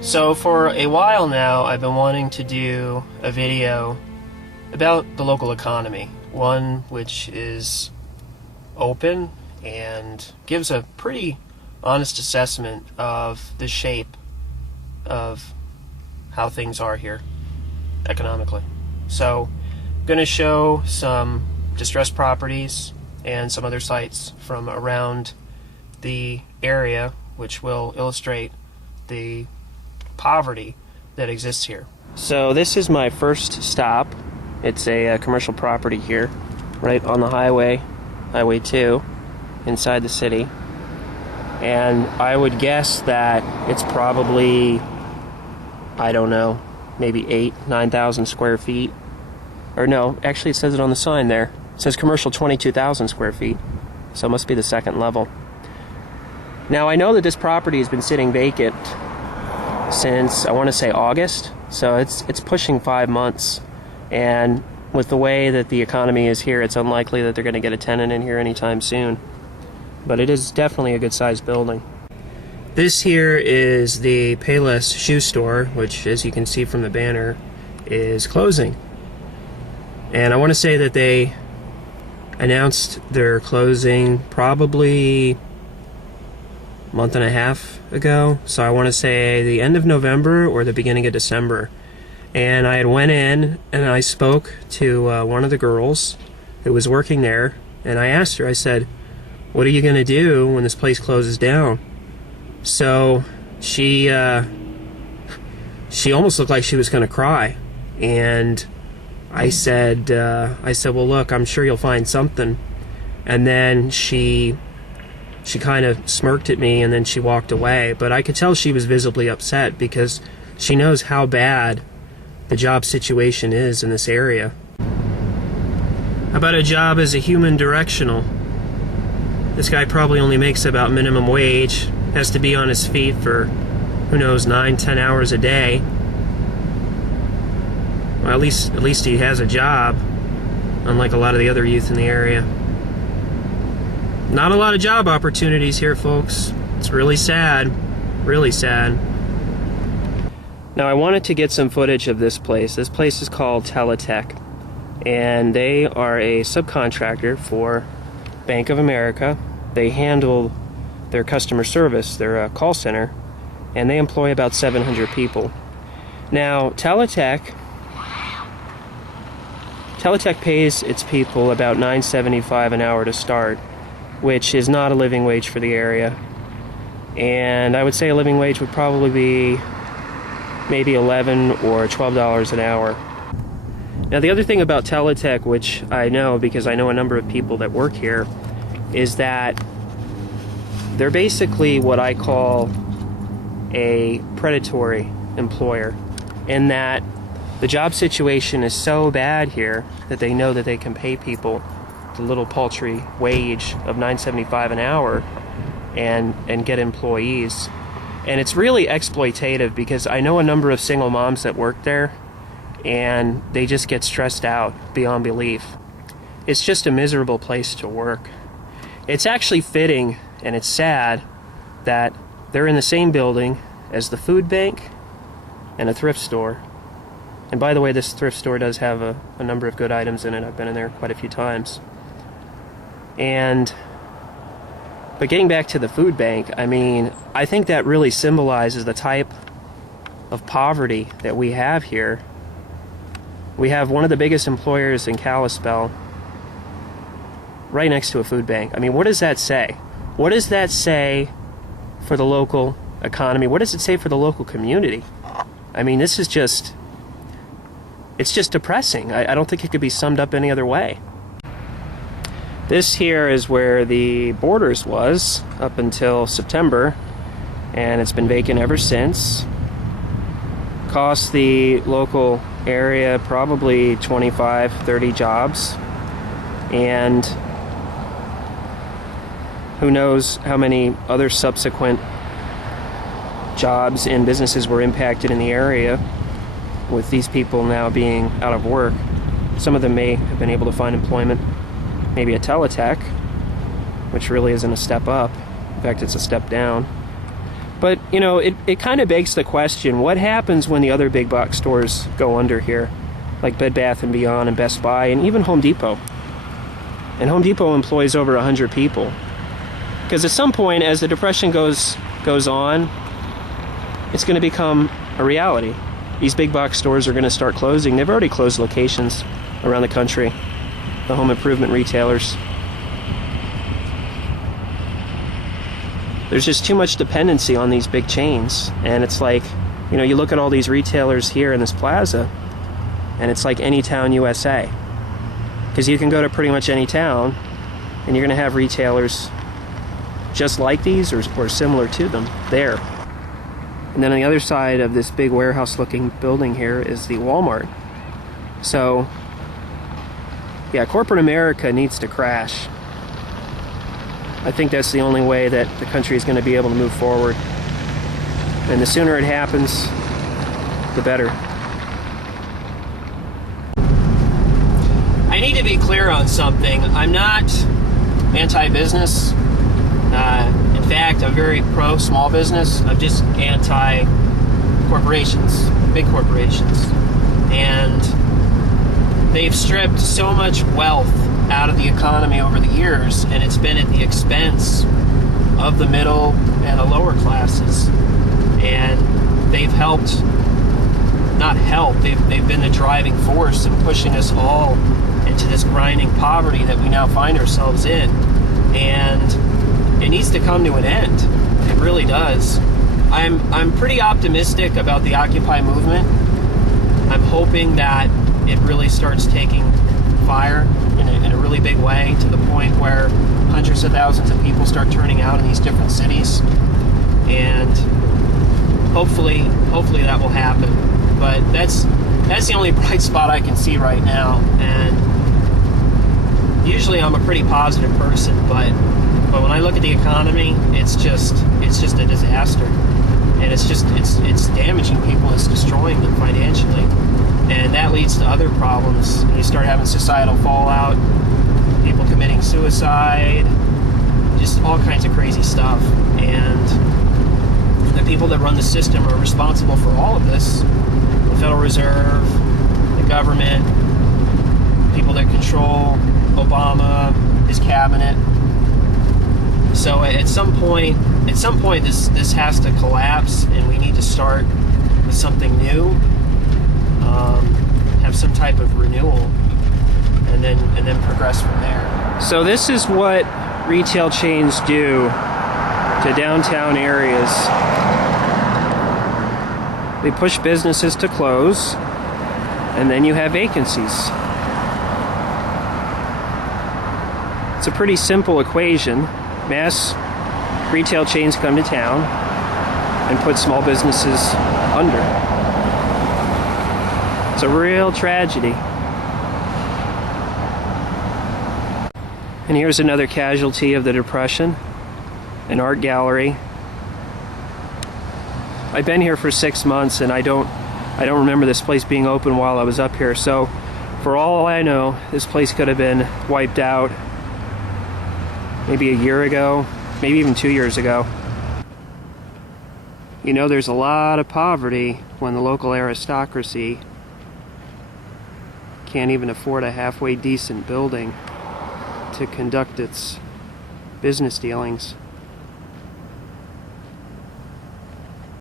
So for a while now, I've been wanting to do a video about the local economy, one which is open and gives a pretty honest assessment of the shape of how things are here economically. So I'm going to show some distressed properties and some other sites from around the area which will illustrate the poverty that exists here. So this is my first stop. It's a commercial property here, right on the highway, Highway 2, inside the city. And I would guess that it's probably, I don't know, maybe 9,000 square feet. Or no, actually it says it on the sign there. It says commercial 22,000 square feet. So it must be the second level. Now I know that this property has been sitting vacant since, I want to say, August. So it's pushing 5 months. And with the way that the economy is here, it's unlikely that they're going to get a tenant in here anytime soon. But it is definitely a good-sized building. This here is the Payless shoe store, which, as you can see from the banner, is closing. And I want to say that they announced their closing probably a month and a half ago. So I want to say the end of November or the beginning of December. And I had went in and I spoke to one of the girls who was working there, and I asked her, I said, what are you going to do when this place closes down? So she almost looked like she was going to cry. And I said, well, look, I'm sure you'll find something. And then she kind of smirked at me, and then she walked away. But I could tell she was visibly upset because she knows how bad the job situation is in this area. How about a job as a human directional? This guy probably only makes about minimum wage, has to be on his feet for, who knows, 9-10 hours a day. Well, at least he has a job, unlike a lot of the other youth in the area. Not a lot of job opportunities here, folks. It's really sad. Really sad. Now, I wanted to get some footage of this place. This place is called Teletech, and they are a subcontractor for Bank of America. They handle their customer service, their call center, and they employ about 700 people. Now, Teletech pays its people about $9.75 an hour to start, which is not a living wage for the area. And I would say a living wage would probably be maybe $11 or $12 an hour. Now, the other thing about Teletech, which I know because I know a number of people that work here, is that they're basically what I call a predatory employer, in that the job situation is so bad here that they know that they can pay people the little paltry wage of $9.75 an hour and get employees. And it's really exploitative because I know a number of single moms that work there, and they just get stressed out beyond belief. It's just a miserable place to work. It's actually fitting, and it's sad, that they're in the same building as the food bank and a thrift store. And by the way, this thrift store does have a number of good items in it. I've been in there quite a few times. But getting back to the food bank, I mean, I think that really symbolizes the type of poverty that we have here. We have one of the biggest employers in Kalispell right next to a food bank. I mean, what does that say? What does that say for the local economy? What does it say for the local community? I mean, this is just, it's just depressing. I don't think it could be summed up any other way. This here is where the Borders was up until September, and it's been vacant ever since. Cost the local area probably 25, 30 jobs, and who knows how many other subsequent jobs and businesses were impacted in the area with these people now being out of work. Some of them may have been able to find employment, maybe a Teletech, which really isn't a step up. In fact, it's a step down. But, you know, it kind of begs the question, what happens when the other big box stores go under here? Like Bed Bath & Beyond and Best Buy and even Home Depot. And Home Depot employs over 100 people. Because at some point, as the Depression goes on, it's going to become a reality. These big box stores are going to start closing. They've already closed locations around the country, the home improvement retailers. There's just too much dependency on these big chains. And it's like, you know, you look at all these retailers here in this plaza, and it's like any town USA. Because you can go to pretty much any town, and you're going to have retailers just like these or similar to them there. And then on the other side of this big warehouse-looking building here is the Walmart. So, yeah, corporate America needs to crash. I think that's the only way that the country is going to be able to move forward. And the sooner it happens, the better. I need to be clear on something. I'm not anti-business. In fact, I'm very pro-small business. I'm just anti-corporations, big corporations. And they've stripped so much wealth out of the economy over the years, and it's been at the expense of the middle and the lower classes. And they've helped, not helped, they've been the driving force in pushing us all into this grinding poverty that we now find ourselves in. And it needs to come to an end. It really does. I'm pretty optimistic about the Occupy movement. I'm hoping that it really starts taking fire in a really big way, to the point where hundreds of thousands of people start turning out in these different cities. And hopefully that will happen. But that's the only bright spot I can see right now. And usually I'm a pretty positive person, but when I look at the economy, it's just a disaster. And it's damaging people, it's destroying them financially. And that leads to other problems. You start having societal fallout, people committing suicide, just all kinds of crazy stuff. And the people that run the system are responsible for all of this. The Federal Reserve, the government, people that control Obama, his cabinet. So at some point this has to collapse, and we need to start with something new, have some type of renewal, and then progress from there. So this is what retail chains do to downtown areas. They push businesses to close, and then you have vacancies. It's a pretty simple equation. Mass retail chains come to town and put small businesses under. It's a real tragedy. And here's another casualty of the Depression, an art gallery. I've been here for 6 months, and I don't remember this place being open while I was up here. So for all I know, this place could have been wiped out maybe a year ago, maybe even 2 years ago. You know, there's a lot of poverty when the local aristocracy can't even afford a halfway decent building to conduct its business dealings.